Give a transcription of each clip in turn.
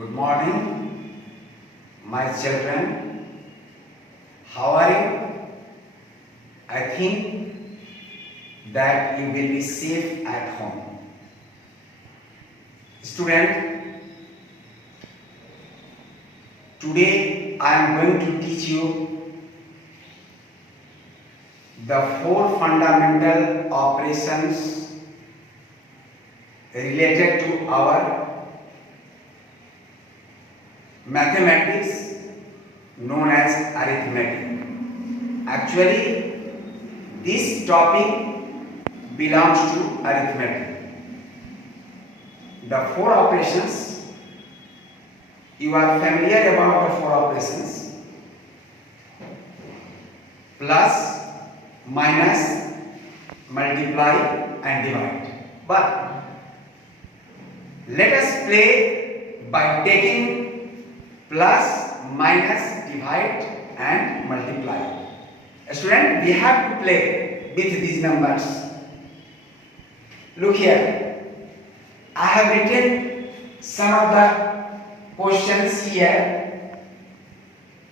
Good morning, my children. How are you? I think that you will be safe at home. Student, today I am going to teach you the 4 fundamental operations related to our mathematics known as arithmetic. Actually, this topic belongs to arithmetic. The 4 operations, you are familiar about the 4 operations: plus, minus, multiply and divide. But let us play by taking plus, minus, divide and multiply. Student, we have to play with these numbers. Look here. I have written some of the questions here.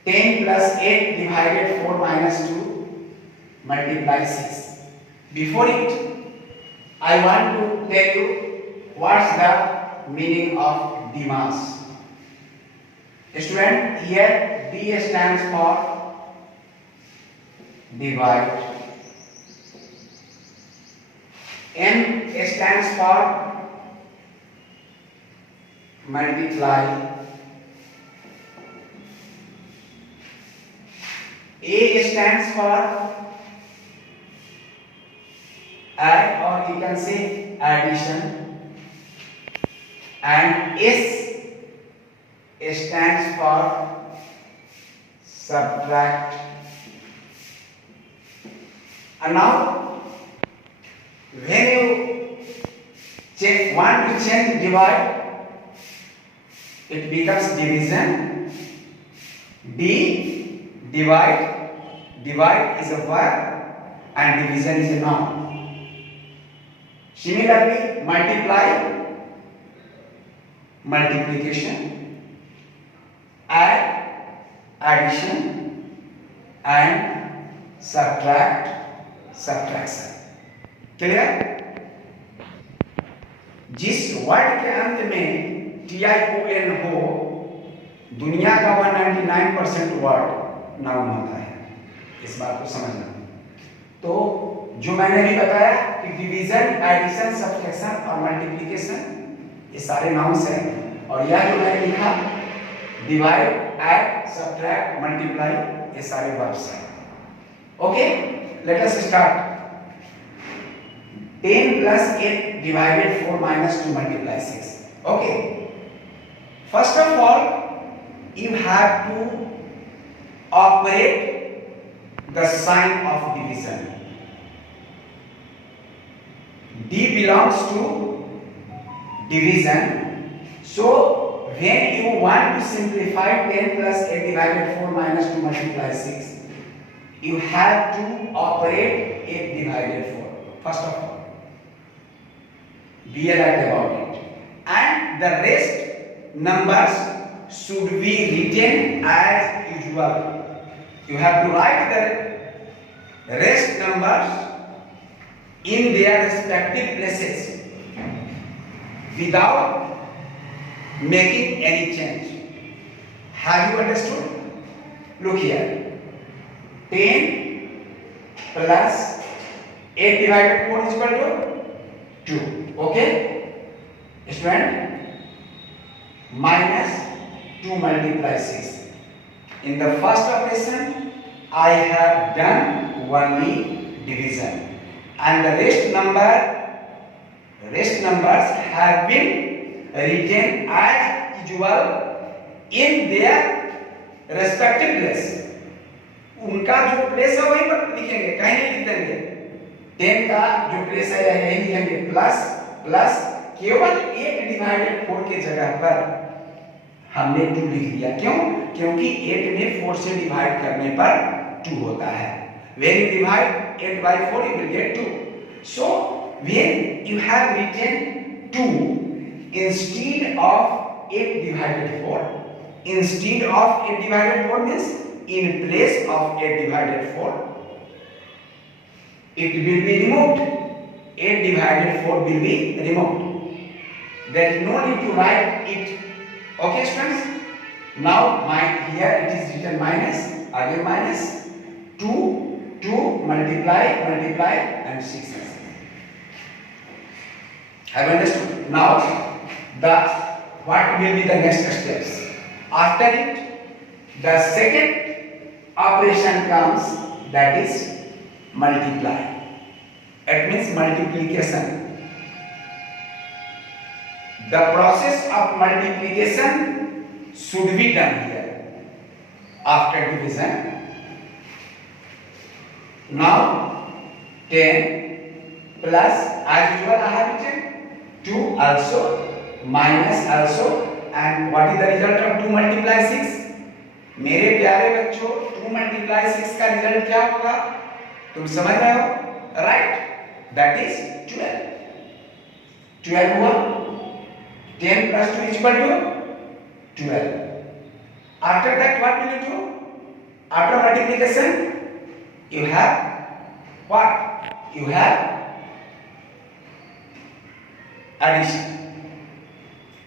10 plus 8 divided 4 minus 2 multiply 6. Before it, I want to tell you what's the meaning of DMAS. Student, here D stands for divide, M stands for multiply, A stands for add, or you can say addition, and S stands for subtract. And now when you want to change divide, it becomes division. Divide is a verb and division is a noun. Similarly, multiplication, add, addition and subtraction. Clear? जिस word के अंत में TION हो, दुनिया का 199% word noun होता है. इस बात को समझना. तो जो मैंने भी बताया कि डिवीजन, एडिशन, सब्ट्रैक्शन और मल्टीप्लिकेशन ये सारे नाउन्स हैं, और यह जो मैंने लिखा डिवाइड, ऐड, सब्ट्रैक्ट, मल्टीप्लाई ये सारे वर्ब्स हैं. Okay, let us start. 10 plus 8 divided 4 minus 2 multiply 6. Okay. First of all, you have to operate the sign of division. D belongs to division. So, when you want to simplify 10 plus 8 divided 4 minus 2 multiply 6, you have to operate 8 divided 4. First of all, be alert about it. And the rest numbers should be written as usual. You have to write the rest numbers in their respective places without making any change. Have you understood? Look here. 10 plus 8 divided 4 is equal to 2. Okay? Student, minus 2 multiply 6. In the first operation, I have done only division, and the rest numbers have been written as usual in their respective place. उनका जो place है वहीं पर लिखेंगे, कहीं नहीं लिखेंगे. 10 का जो प्लेस है यही लिखेंगे. प्लस केवल 8 डिवाइडेड 4 के जगह पर हमने 2 लिख दिया. क्यों? क्योंकि 8 में 4 से डिवाइड करने पर 2 होता है. When you divide 8 by 4, you will get 2. So when you have written 2 instead of 8 divided 4. Instead of 8 divided 4 means in place of 8 divided 4, it will be removed. 8 divided 4 will be removed. There is no need to write it. Okay, students? Now, here it is written minus, again minus, 2 multiply, and 6. Have you understood? Now, what will be the next steps? After it, the second operation comes, that is multiply. It means multiplication. The process of multiplication should be done here after division. Now 10 plus, as usual I have written 2 also, minus also, and what is the result of 2 multiply 6? मेरे प्यारे बच्चों 2 multiply 6 का result क्या होगा? तुम समझ रहे हो? Right, that is 12. 12 हुआ. 10 plus 2 is equal to 12. After that, what will you do? After multiplication, you have what? You have addition.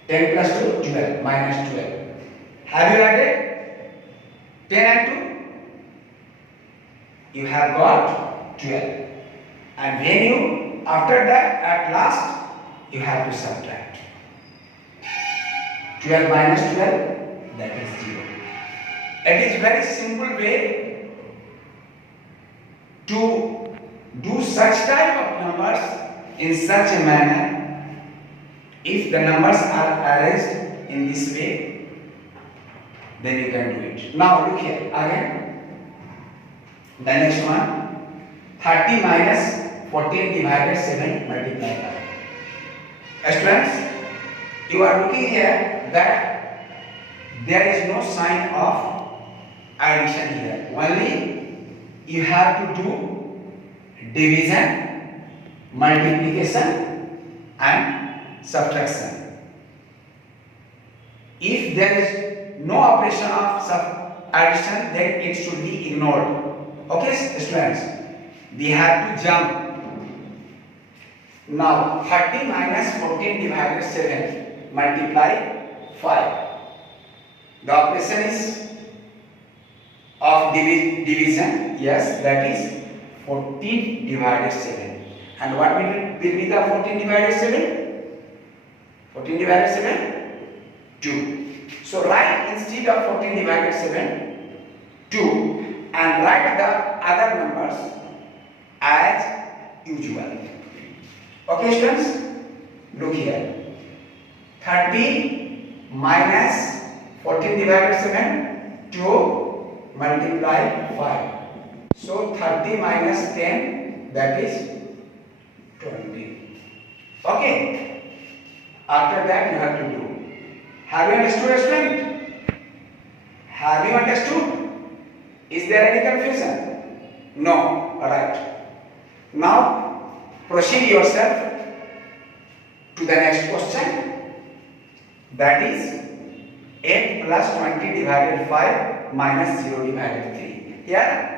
10 plus 2, 12, minus 12. Have you added 10 and 2? You have got 12. And when you, after that, at last, you have to subtract. 12 minus 12, that is 0. It is very simple way to do such type of numbers in such a manner. If the numbers are arranged in this way, then you can do it. Now look here again. The next one, 30 minus 14 divided 7 multiplied by. Students, you are looking here that there is no sign of addition here. Only you have to do division, multiplication and subtraction. If there is no operation of addition, then it should be ignored. Okay, students, we have to jump. Now 30 minus 14 divided 7 multiply 5. The operation is of division. Yes, that is 14 divided 7. And what will be the 14 divided 7? 14 divided 7? 2. So write instead of 14 divided 7, 2, and write the other numbers as usual. Okay, students? Look here. 30 minus 14 divided 7, 2 multiply 5. So 30 minus 10, that is 20. Okay. After that you have to do. Have you understood, student? Have you understood? Is there any confusion? No. Alright. Now proceed yourself to the next question. That is 8 plus 20 divided 5 minus 0 divided 3. Here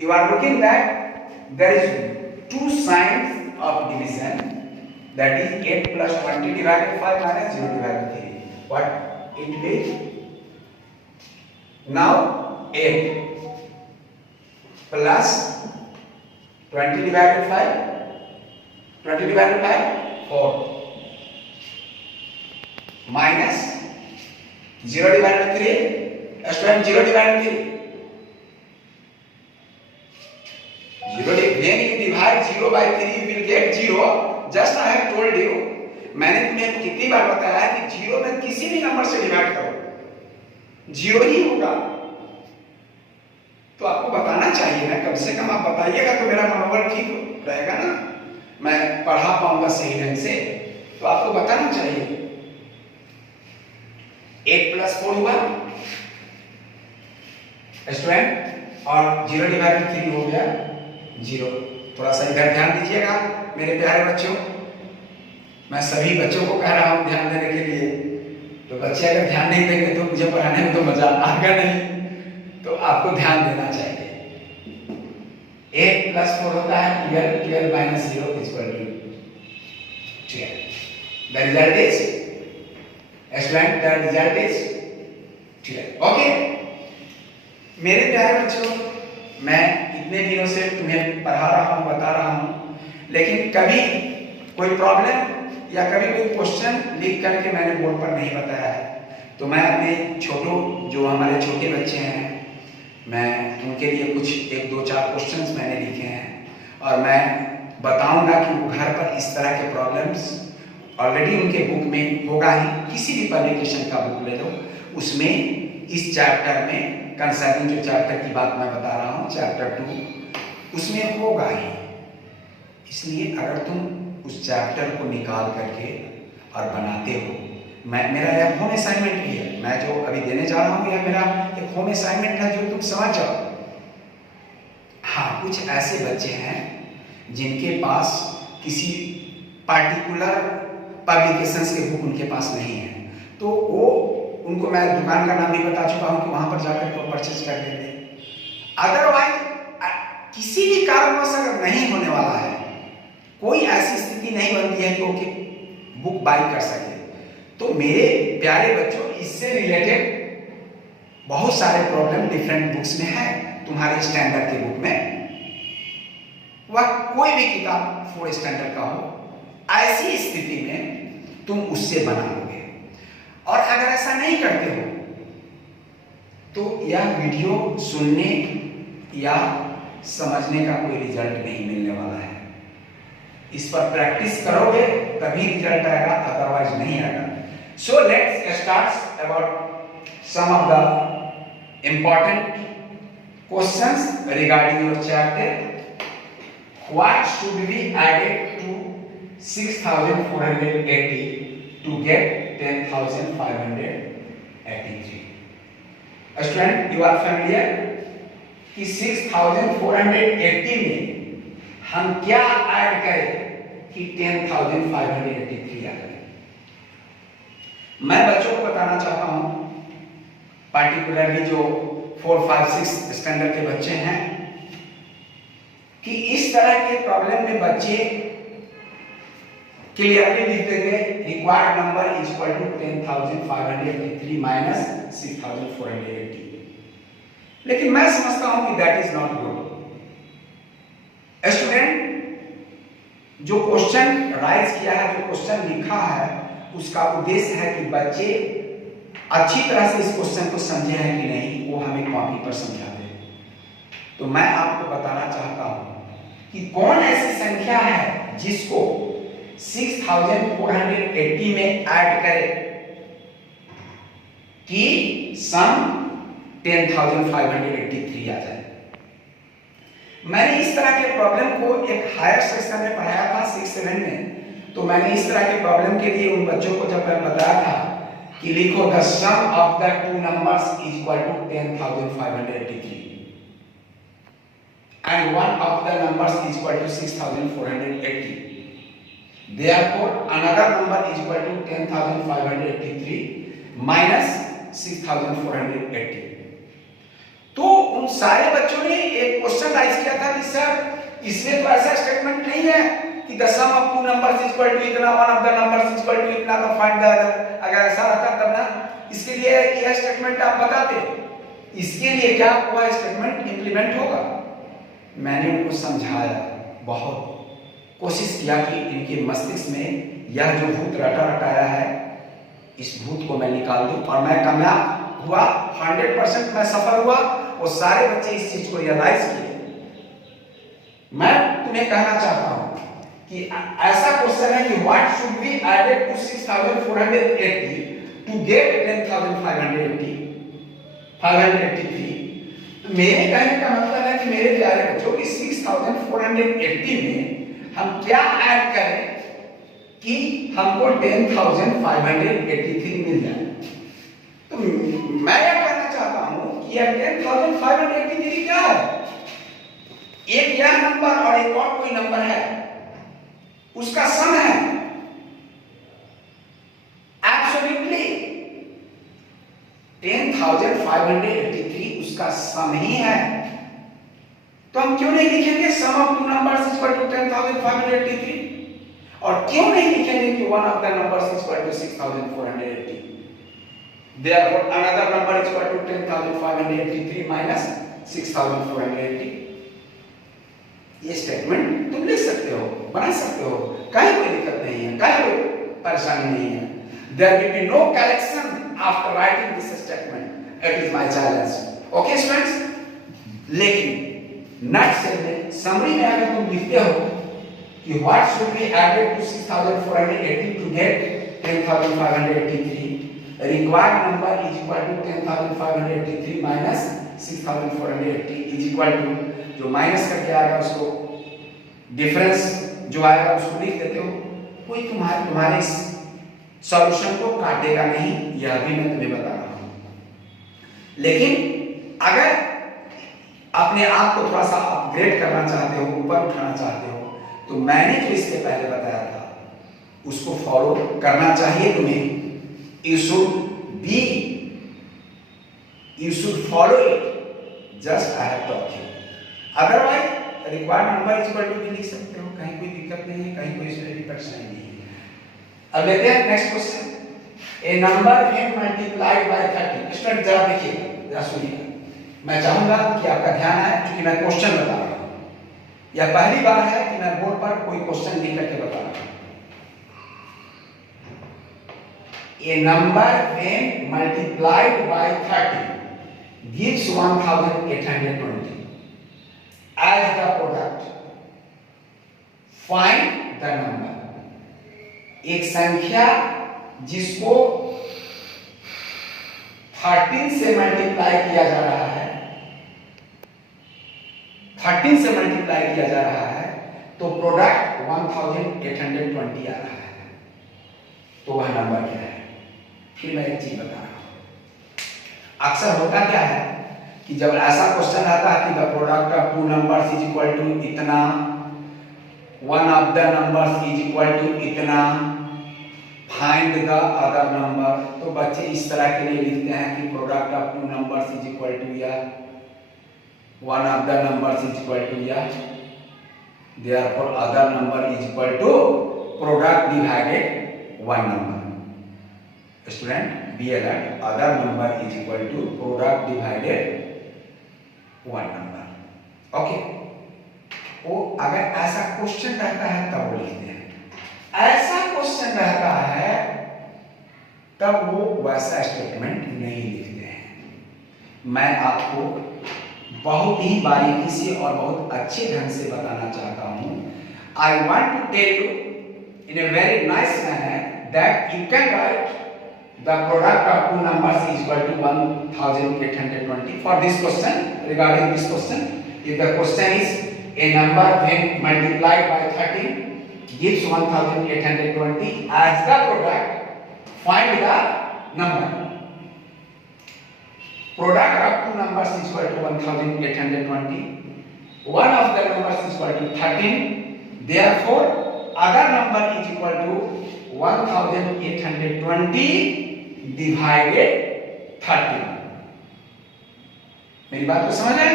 you are looking that there is two signs of division. That is 8 plus 20 divided 5 minus 0 divided 3. What it will? Now 8 plus 20 divided 5. 20 divided 5, 4. Minus 0 divided 3. Student, 0 divided 3. When you divide 0 by 3, you will get 0. Just I have told you, मैंने तुम्हें कितनी बार बताया कि 0 में किसी भी number से divide करो 0 ही होगा. तो आपको बताना चाहिए ना, कम से कम आप बताइएगा तो मेरा मनोबल ठीक रहेगा ना, मैं पढ़ा पाऊंगा सही ढंग से. तो आपको बताना चाहिए. 8 plus 4 हुआ स्टूडेंट, और 0 divided 3 हो गया 0. थोड़ा सा इधर ध्यान दीजिएगा मेरे प्यारे बच्चों. मैं सभी बच्चों को कह रहा हूँ ध्यान देने के लिए। तो बच्चे अगर ध्यान नहीं देंगे तो मुझे पढ़ाने में तो मजा आएगा नहीं, तो आपको ध्यान देना चाहिए। 8 + 4 होता है 12, 12 - 0 = 12। The result is student, the result is 12। Okay मेरे प्यारे बच्चों, मैं इतने दिनों से तुम्हें पढ़ा रहा हूँ, बता रहा हूँ, लेकिन कभी कोई प्रॉब्लम या कभी कोई क्वेश्चन लिख करके मैंने बोर्ड पर नहीं बताया है। तो मैं अपने जो हमारे छोटे बच्चे हैं, मैं उनके लिए कुछ 1, 2, 4 क्वेश्चंस मैंने लिखे हैं और मैं बताऊंगा कि वो घर पर इस तरह के प्रॉब्लम्स ऑलरेडी उनके बुक में होगा ही। किसी भी पब्लिकेशन का बुक ले लो, उसमें इस चैप्टर में कंसर्निंग जो चैप्टर की बात मैं बता रहा हूँ, चैप्टर 2, उसमें होगा ही। इसलिए अगर तुम उस चैप्टर को निकाल करके और बनाते हो, मेरा यह होम असाइनमेंट भी है, मैं जो अभी देने जा रहा हूँ यह मेरा एक होम असाइनमेंट है जो तुम समझ जाओ। हाँ, कुछ ऐसे बच्चे हैं जिनके पास किसी पार्टिकुलर पब्लिकेशंस के बुक उनके पास नहीं है, तो वो उनको मैं दुकान का नाम भी बता चुका हूँ कि वहां पर जाकर के परचेज कर लेंगे। अदरवाइज किसी भी कारणवश अगर नहीं होने वाला है, कोई ऐसी स्थिति नहीं बनती है कि वो बुक बाय कर सके, तो मेरे प्यारे बच्चों, इससे रिलेटेड बहुत सारे प्रॉब्लम डिफरेंट बुक्स में है। तुम्हारे स्टैंडर्ड के बुक में वह कोई भी किताब 4 स्टैंडर्ड का हो, ऐसी स्थिति में तुम उससे बनाओगे। और अगर ऐसा नहीं करते हो तो यह वीडियो सुनने या समझने का कोई रिजल्ट नहीं मिलने वाला है। इस पर प्रैक्टिस करोगे तभी रिजल्ट आएगा, अदरवाइज नहीं आएगा। So let's start about some of the important questions regarding your chapter. What should be added to 6480 to get 10583? Student, you are familiar कि 6480 में हम क्या ऐड करें कि 10583 आ जाए। मैं बच्चों को बताना चाहता हूं, पार्टिकुलरली जो 4, 5, 6 स्टैंडर्ड के बच्चे हैं, कि इस तरह के प्रॉब्लम में बच्चे क्लियरली लिख देंगे required number is equal to 10583 minus 6480। लेकिन मैं समझता हूं कि that is not good. Student, जो क्वेश्चन राइज किया है, जो क्वेश्चन लिखा है, उसका उद्देश्य है कि बच्चे अच्छी तरह से इस क्वेश्चन को समझे हैं कि नहीं, वो हमें कॉपी पर समझा दे। तो मैं आपको बताना चाहता हूं कि कौन ऐसी संख्या है जिसको 6480 में ऐड करे कि सम 10583 आ जाए। मैंने इस तरह के प्रॉब्लम को एक हायर सेक्शन में पढ़ाया था 6, 7 में। तो मैंने इस तरह के प्रॉब्लम के लिए उन बच्चों को जब मैं बताया था कि लिखो the sum of the two numbers is equal to 10583 and one of the numbers is equal to 6480, therefore another number is equal to 10583 minus 6480। तो उन सारे बच्चों ने एक क्वेश्चन राइज किया था कि सर इसमें तो ऐसा स्टेटमेंट नहीं है कि the sum of two numbers is equal to इतना, one of the numbers is equal to इतना, तो find the other। अगर ऐसा रहता तब ना इसके लिए यह स्टेटमेंट आप बताते, इसके लिए क्या हुआ स्टेटमेंट इंप्लीमेंट होगा। मैंने उनको समझाया, बहुत कोशिश किया कि इनके मस्तिष्क में यह जो भूत रटा रटाया है, इस भूत को मैं निकाल दूं। और मैं कामयाब हुआ, 100% मैं सफल हुआ। वो सारे बच्चे इस चीज को रियलाइज किए। मैं तुम्हें कहना चाहता हूं कि ऐसा क्वेश्चन है कि what should be added to 6480 to get 10583। मेरे कहने का मतलब है कि मेरे प्यारे बच्चों की 6480 में हम क्या ऐड करें कि हमको 10583 मिल जाए। तो मैं यह कहना चाहता हूं कि यह 10583 क्या है। एक यह नंबर और एक और कोई नंबर है, उसका सम है। 10,583 उसका सम ही है, तो हम क्यों नहीं लिखेंगे sum of two numbers is equal to 10,583, और क्यों नहीं लिखेंगे कि one of the numbers is equal to 6,480। Therefore, another number is equal to 10,583 minus 6,480। ये स्टेटमेंट तुम लिख सकते हो, बना सकते हो, कहीं कोई दिक्कत नहीं है, कहीं कोई परेशानी नहीं है। There will be no correction after writing this statement. It is my challenge. Okay, students? लेकिन नटसेल में समरी में अगर तुम लिखते हो कि what should be added to 6,480 to get 10,583, required number is equal to 10,583 minus 6,480 is equal to, जो minus करके आएगा उसको डिफरेंस जो आएगा उसको लिख देते हो। कोई तुम्हारे सॉल्यूशन को काटेगा नहीं, यह भी मैं तुम्हें बता रहा हूं। लेकिन अगर अपने आप को थोड़ा सा अपग्रेड करना चाहते हो, ऊपर उठाना चाहते हो, तो मैंने जो इसके पहले बताया था उसको फॉलो करना चाहिए तुम्हें। You should follow it just I have taught you. Otherwise, required number is equal to भी लिख सकते हो, कहीं कोई दिक्कत नहीं है, कहीं कोई इसमें परेशानी नहीं है। अब लेते हैं next question. A number when multiplied by 30। Student जरा देखिए, जरा सुनिए, मैं चाहूंगा कि आपका ध्यान आए, क्योंकि मैं क्वेश्चन बता रहा हूँ। यह पहली बार है कि मैं बोर्ड पर कोई क्वेश्चन लिख करके बता रहा हूँ। A number when multiplied by 30 gives 1,820 as the product. Find the number। एक संख्या जिसको 13 से मल्टीप्लाई किया जा रहा है, 13 से मल्टीप्लाई किया जा रहा है, तो प्रोडक्ट 1,820 आ रहा है, तो वह नंबर क्या है? फिर मैं एक चीज बता रहा हूं, अक्सर होता क्या है कि जब ऐसा क्वेश्चन आता है कि the product of two numbers is equal to इतना, one of the numbers is equal to इतना, फाइंड द अदर नंबर, तो बच्चे इस तरह के लिए लिखते हैं कि product of two numbers is equal to या one of the numbers is equal to या therefore other number is equal to product divided one number. Student be alert, other number is equal to product divided one number. Okay, वो अगर ऐसा question रहता है तब वो लिखते हैं, ऐसा क्वेश्चन रहता है तब वो वैसा स्टेटमेंट नहीं लिखते हैं। मैं आपको बहुत ही बारीकी से और बहुत अच्छे ढंग से बताना चाहता हूं। I want to tell you in a very nice manner that you can write the product of two numbers is equal to 1,820 for this question. Regarding this question, if the question is a number when multiplied by 30 gives 1,820 as the product, find the number. Product of two numbers is equal to 1,820, one of the numbers is equal to 13, therefore other number is equal to 1,820 divided 30। मेरी बात को समझ आए?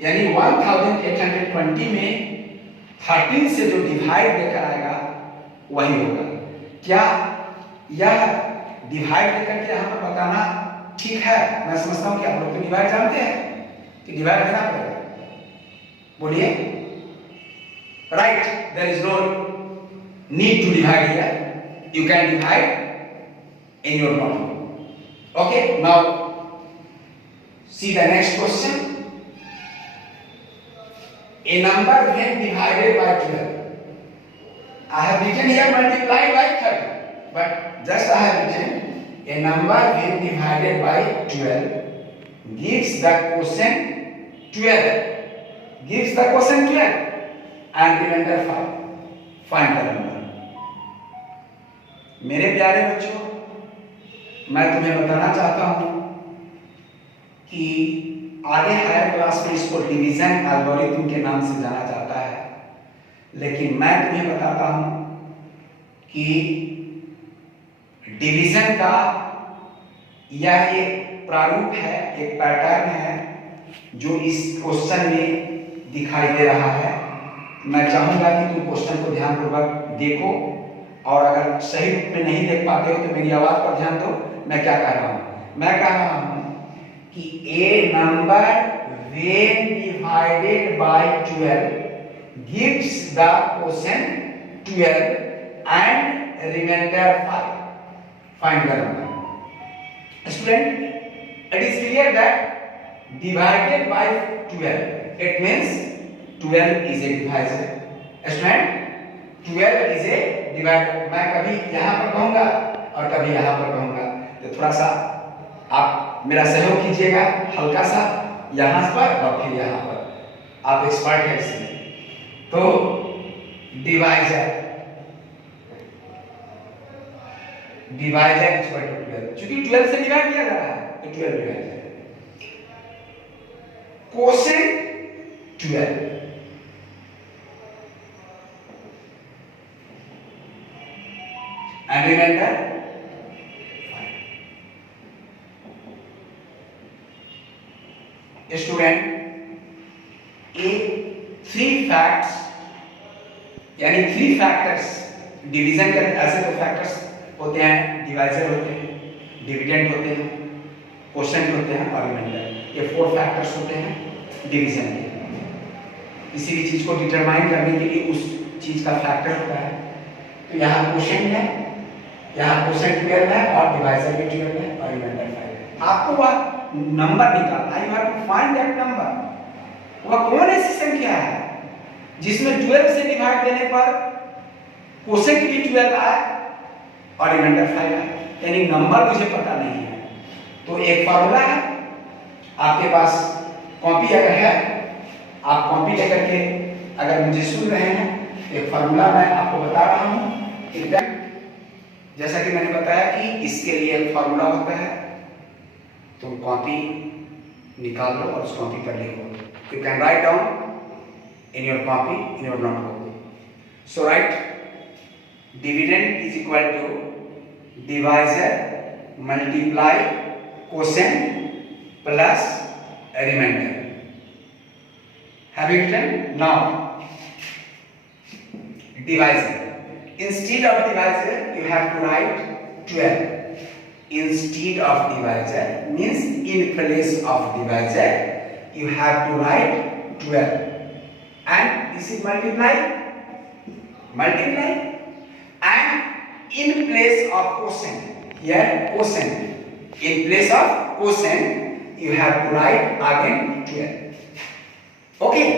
यानी 1,820 में 13 से जो divide देकर आएगा वही होगा। क्या यह डिवाइड देकर के यहाँ पर बताना ठीक है? मैं समझता हूँ कि आप लोग तो डिवाइड जानते हैं कि डिवाइड देना पड़ेगा। बोलिए right, there is no need to divide here, you can divide in your notebook. Okay, now see the next question. A number when divided by 12. I have written here multiplied by 30, but just I have written a number when divided by 12 gives the quotient 12, gives the quotient 12 and remainder 5. Find the number. मेरे प्यारे बच्चों, मैं तुम्हें बताना चाहता हूं कि आगे हायर क्लास में इसको डिवीजन एल्गोरिथम के नाम से जाना जाता है, लेकिन मैं तुम्हें बताता हूं कि डिवीजन का यह एक प्रारूप है, एक पैटर्न है जो इस क्वेश्चन में दिखाई दे रहा है। मैं चाहूंगा कि तुम क्वेश्चन को ध्यानपूर्वक देखो, और अगर सही रूप में नहीं देख पाते हो तो मेरी आवाज पर ध्यान दो। मैं क्या कह रहा हूं? मैं कह रहा हूं कि ए number when divided by 12 gives the quotient 12 and remainder 5. Find the number. Student, it is clear that divided by 12, it means 12 is a divisor. Student, 12 is a divisor. मैं कभी यहाँ पर कहूँगा और कभी यहाँ पर कहूँगा, तो थोड़ा सा आप मेरा सहयोग कीजिएगा, हल्का सा यहाँ पर और फिर यहाँ पर। आप एक्सपर्ट हैं इसमें। तो डिवाइजर इक्वल टू 12, चूंकि 12 से डिवाइड किया जा रहा है तो 12 divisor. Quotient 12 and remainder 5. Student, A 3 facts यानी 3 फैक्टर्स डिवीजन के ऐसे तो फैक्टर्स होते हैं, डिवाइजर होते हैं, डिविडेंड होते हैं, कोशेंट होते हैं और रिमाइंडर। ये 4 फैक्टर्स होते हैं डिवीजन के। किसी भी चीज को डिटरमाइन करने के लिए उस चीज का फैक्टर होता है। तो यहाँ कोशेंट है, यहाँ कोशेंट 12 है और डिवाइजर भी 12 है और रिमाइंडर 5 है। आपको वह नंबर निकालना है, you have to find that number. वह कौन ऐसी संख्या है जिसमें 12 से डिवाइड देने पर कोसेंट भी 12 आए और रिमाइंडर 5 आए? यानी नंबर मुझे पता नहीं है। तो एक फॉर्मूला है, आपके पास कॉपी अगर है, आप कॉपी लेकर के अगर मुझे सुन रहे हैं, एक फॉर्मूला मैं आपको बता रहा हूं। जैसा कि मैंने बताया कि इसके लिए एक फॉर्मूला होता है, तुम कॉपी निकाल लो और उस कॉपी पर लिखो। You can write down in your copy, in your notebook. So write dividend is equal to divisor multiply quotient plus remainder. Have you written? Now divisor. Instead of divisor, you have to write 12. Instead of divisor means in place of divisor, you have to write 12. And this is multiply, and in place of quotient, here quotient, in place of quotient, you have to write again 12. Okay,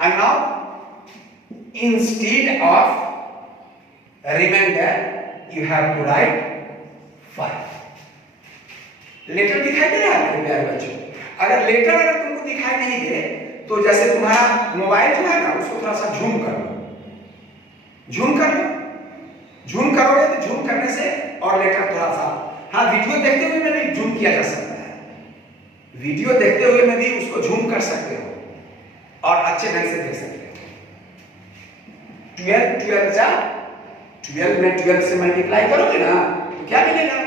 and now instead of remainder, you have to write 5. Letter दिखाई दे रहा है प्यारे बच्चों? अगर letter अगर तुमको दिखाई नहीं दे तो जैसे तुम्हारा मोबाइल जो है ना, उसको थोड़ा सा झूम कर लो, झूम कर लो। झूम करोगे तो झूम करने से और लेटर थोड़ा सा, हाँ वीडियो देखते हुए में भी झूम किया जा सकता है। वीडियो देखते हुए में भी उसको झूम कर सकते हो और अच्छे ढंग से देख सकते हो। 12 में 12 से मल्टीप्लाई करोगे ना तो क्या मिलेगा?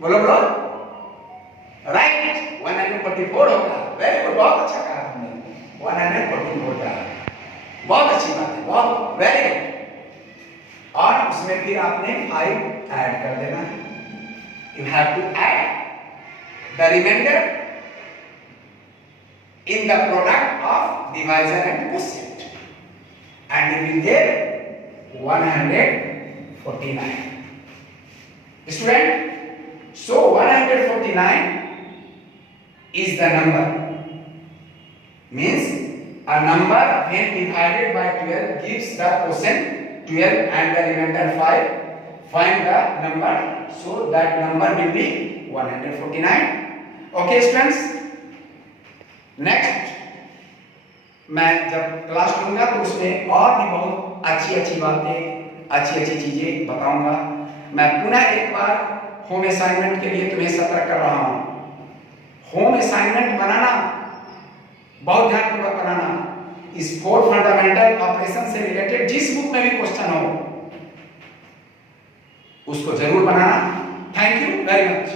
बोलो बोलो। राइट, 144 होगा। वेरी गुड, बहुत अच्छा कहा तुमने, 144 का। बहुत अच्छी बात है, बहुत वेरी गुड। और उसमें फिर आपने 5 ऐड कर देना है। You have to add the reminder in the product of divisor and quotient, and it will get 149. Student, so 149 is the number, means a number when divided by 12 gives the quotient 12 and the remainder 5. Find the number, so that number will be 149. Okay students, next मैं जब class लूंगा तो उसमें और भी बहुत अच्छी बातें, अच्छी चीजें बताऊंगा। मैं पुनः एक बार होम असाइनमेंट के लिए तुम्हें सतर्क कर रहा हूं। होम असाइनमेंट बनाना बहुत ध्यानपूर्वक बनाना। इस 4 फंडामेंटल ऑपरेशन से रिलेटेड जिस बुक में भी क्वेश्चन हो उसको जरूर बनाना। Thank you very much.